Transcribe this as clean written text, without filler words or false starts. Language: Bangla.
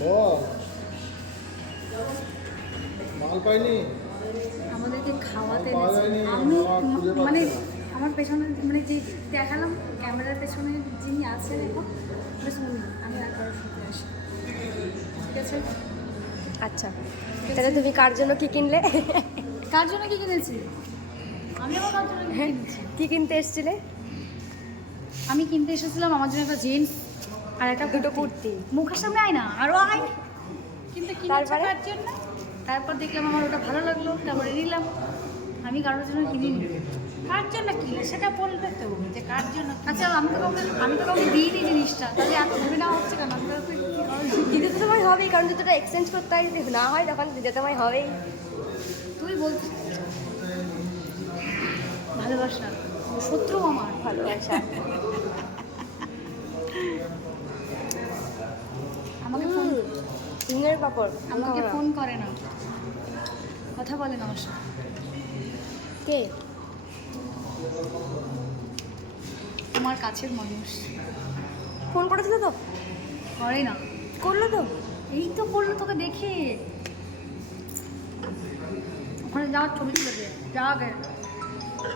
বল, মাল পাইনি। আমাদেরকে খাওয়াতে পাওয়া এনেছে। যায়নি, আমি খুঁজে মানে পাচ্ছি না। আমার পেছনে মানে যে দেখালাম ক্যামেরার পেছনে যিনি আছেন এখন শুনুন, আমি একবার শুনতে আসি, ঠিক আছে? আচ্ছা, তাহলে তুমি কার জন্য কি কিনলে? কার জন্য কি কিনেছি? আমি আমার কার জন্য কি কিনেছি? কি কিনতে এসেছিলে? আমি কিনতে এসেছিলাম আমার জন্য একটা জিন্স আর একটা দুটো কুর্তি। মুখের সামনে আয় না, আরও আয়। কিন্তু কিনেছে তারপরে? কার জন্য? তারপর দেখলাম আমার ওটা ভালো লাগলো, তারপরে নিলাম। আমি কারোর জন্য কিনিনি। কার জন্য কিনলে সেটা বলবে তো, যে কার জন্য। আচ্ছা, আমি তো কাউকে দিইনি জিনিসটা, তাহলে এত ভেবে নেওয়া হচ্ছে কেন? আমি তো দিতে তো তোমায় হবেই, কারণ জুতোটা এক্সচেঞ্জ করতে হয়, যদি না হয় তখন দিতে তোমায় হবেই। তুই বলছিস ভালোবাসা, শত্রু আমার ভালোবাসা। আমাকে ফোন ডিমের পাপড় আমাকে ফোন করে না, কথা বলে না আমার সাথে। কে? তোমার কাছের মানুষ ফোন করেছিল তো? করে না। করলো তো? এই তো করলো তোকে দেখে। ওখানে যাওয়ার ছবি তুলে দে, যা আগে।